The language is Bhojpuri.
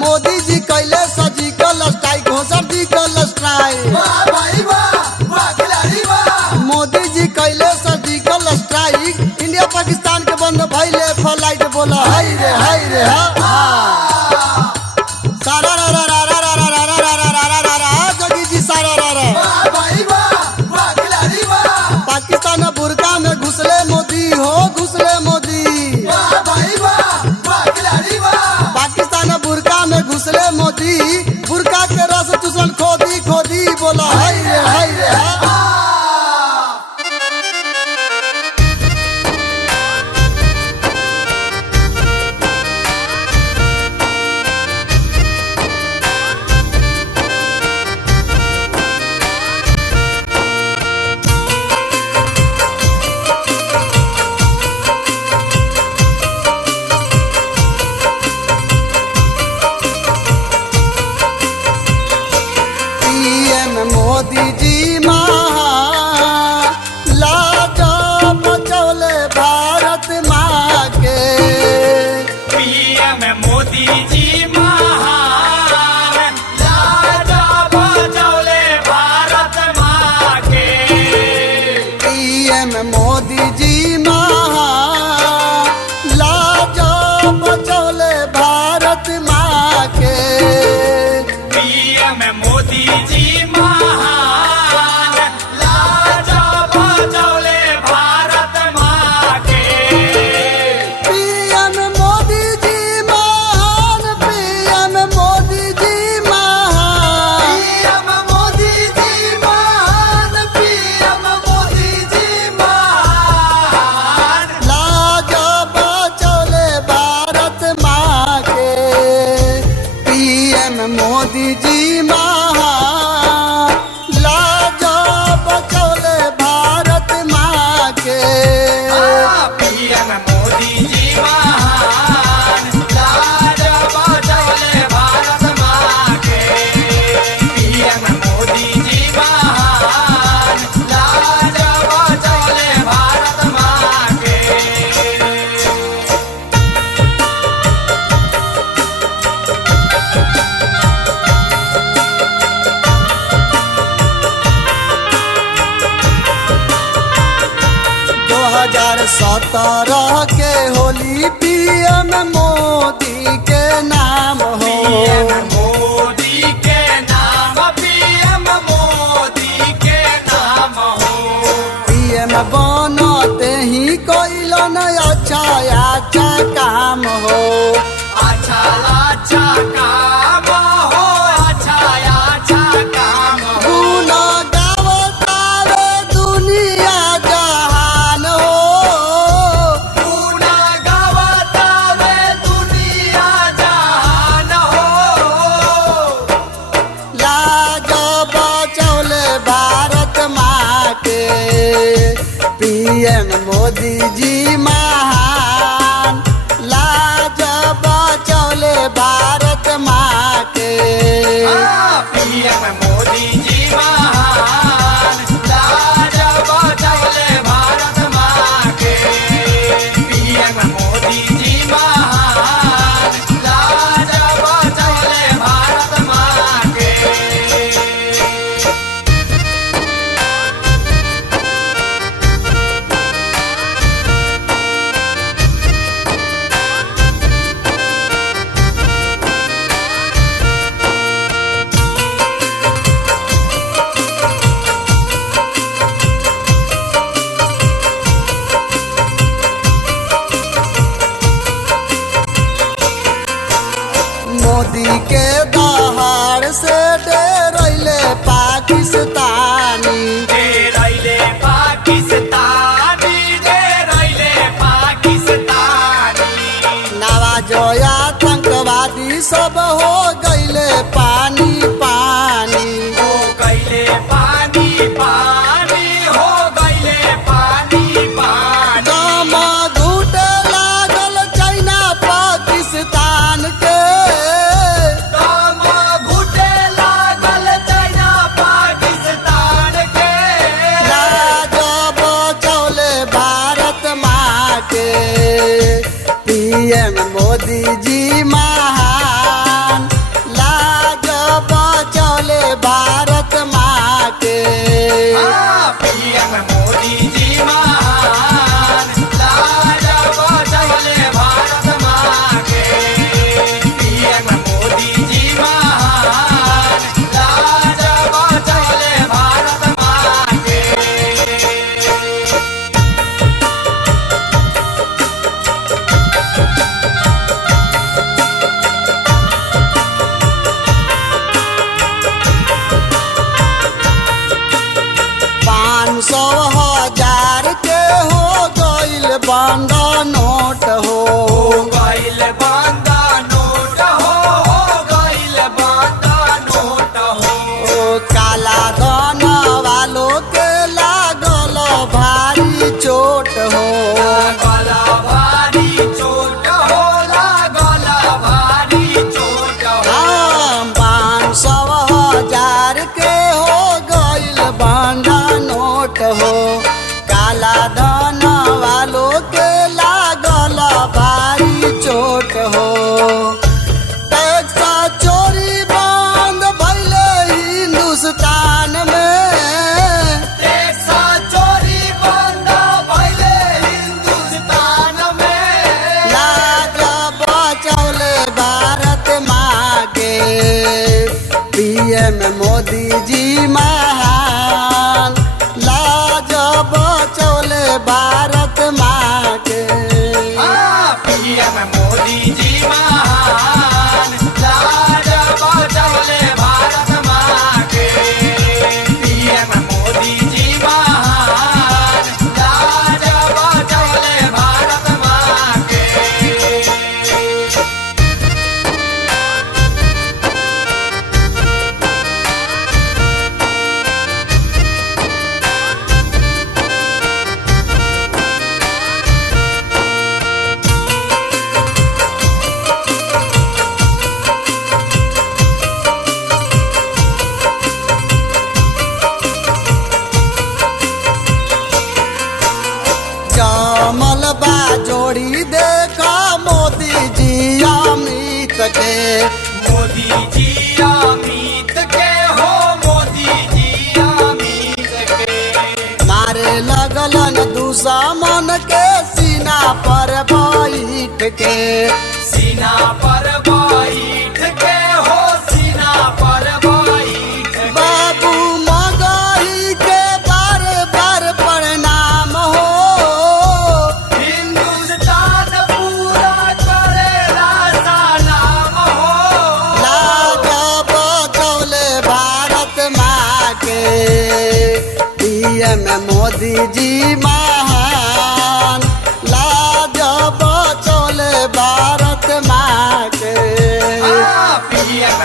मोदी जी कैले सर्जिकल स्ट्राइक हो, सर्जिकल स्ट्राइक। मोदी जी कैले सर्जिकल स्ट्राइक, इंडिया पाकिस्तान के बंद भइले फ्लाइट। बोला हाय रे हाय रे सारा रा रा रा रा रा रा रा रा रा रा रा रा रा जोगी जी सारा रा रा। पाकिस्तान बुरका में घुसले मोदी हो, घुसले मोदी। पाकिस्तान बुरका में घुसले मोदी, बुरका के रस चूसन खोदी खोदी। बोला हाय रे हाय रे मोदी जी महान, लाजा बचौले भारत माँ के। पीएम मोदी जी महान, लाजा बचौले भारत माँ के। पीएम मोदी जी महान, लाजा बचौले भारत माँ के। पीएम मोदी जी महान, लाजा बचौले भारत माँ के। पीएम मोदी जी महान, पीएम मोदी जी महान। पीएम मोदी जी महान, पीएम मोदी जी महान। लाजा बचौले भारत माँ के। पीएम मोदी जी महान, लाजा बचौले भारत माँ के। पीएम मोदी जी महान, लाजा बचौले भारत माँ के। पीएम मोदी जी महान, लाजा बचौले भारत माँ के। दो 2017 के होली पीएम मोदी के नाम हो। पीएम मोदी के नाम, पीएम मोदी के नाम हो। पीएम बनते ही कोइलन अच्छा अच्छा काम हो। अच्छा अच्छा काम हो, अच्छा अच्छा काम हो। गुण गावतारे दुनिया जहान हो। गुण गावतारे दुनिया जहान हो। लाजा बचौले भारत माँ के। पीएम मोदी जी महान, लाजा बचौले भारत माँ के। पीएम मोदी जी महान, लाजा बचौले भारत माँ के। पीएम मोदी जी महान, लाजा बचौले भारत माँ के। मोदी के दहाड़ से डरैले पाकिस्तानी। डेरैले पाकिस्तानी, डेरैले पाकिस्तानी। नवाजो आतंकवादी सब हो गईले पानी पानी। हो गईले पानी पानी, हो गईले पानी पानी। दम घुटे लागल चाइना पाकिस्तान के। दम घुटे लागल चाइना पाकिस्तान के। लाजा बचौले भारत माँ के। पीएम मोदी जी महान लाज बचौले भारत माँ के। पीएम मोदी जी महान लाज बचौले भारत माँ के। पीएम मोदी जी महान लाज बचौले भारत माँ के। पाँच सौ हजार के हो गइल बंद नोट हो। गइल बांधा नोट हो गइल बांधा नोट हो। काला धन वालों के लागल भारी चोट हो। गला भारी चोट हो गला भारी चोट हो। 500,000 के हो गइल बांधा नोट हो। काला धन वालों के लागल भारी चोट हो। टैक्स चोरी बंद भइले हिंदुस्तान में। टैक्स चोरी बंद भइले हिंदुस्तान में। लाज बचौले भारत माँ के। पीएम मोदी जी महान लाज बचौले भारत माँ के। पीएम मोदी जी महान लाज बचौले भारत माँ के। पीएम मोदी जी महान लाज बचौले भारत माँ के। जमल बा जोड़ी देखा मोदी जी अमित के। मोदी जी अमित के हो मोदी जी अमित के। मारे लगलन दुश्मन के सीना पर बैठ के। सीना पर बैठ के हो सीना पर बैठ के। बाबू मगही के बार बार प्रणाम हो। हिंदुस्तान पूरा करेला सलाम हो। लाज बचौले भारत माँ के। पीएम मोदी जी महान लाज बचौले भारत माँ के। पीएम